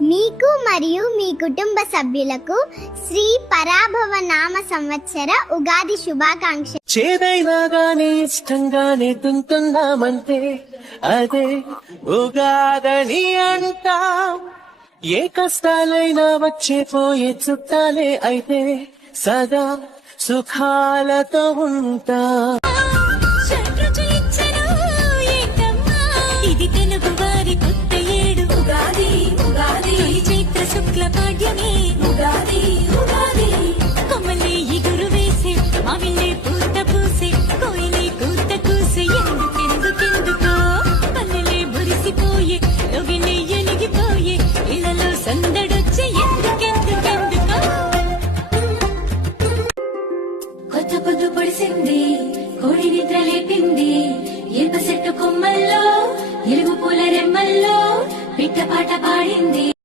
మీకు మరియు మీ కుటుంబ సభ్యులకు శ్రీ పరాభవ నామ సంవత్సర ఉగాది శుభాకాంక్షలు. చేదైనా గానీ ఇష్టంగానే తింటున్నామంటే అదే ఉగాదని అంటాం. ఏ కష్టాలైనా వచ్చే పోయే చుట్టాలే అయితే సదా సుఖాలతో ఉంటాం. ఇది తెలుగు వారి కొత్త ఏడు ఉగాది. ఉగాది చైత్ర శుక్ల పాడ్యమే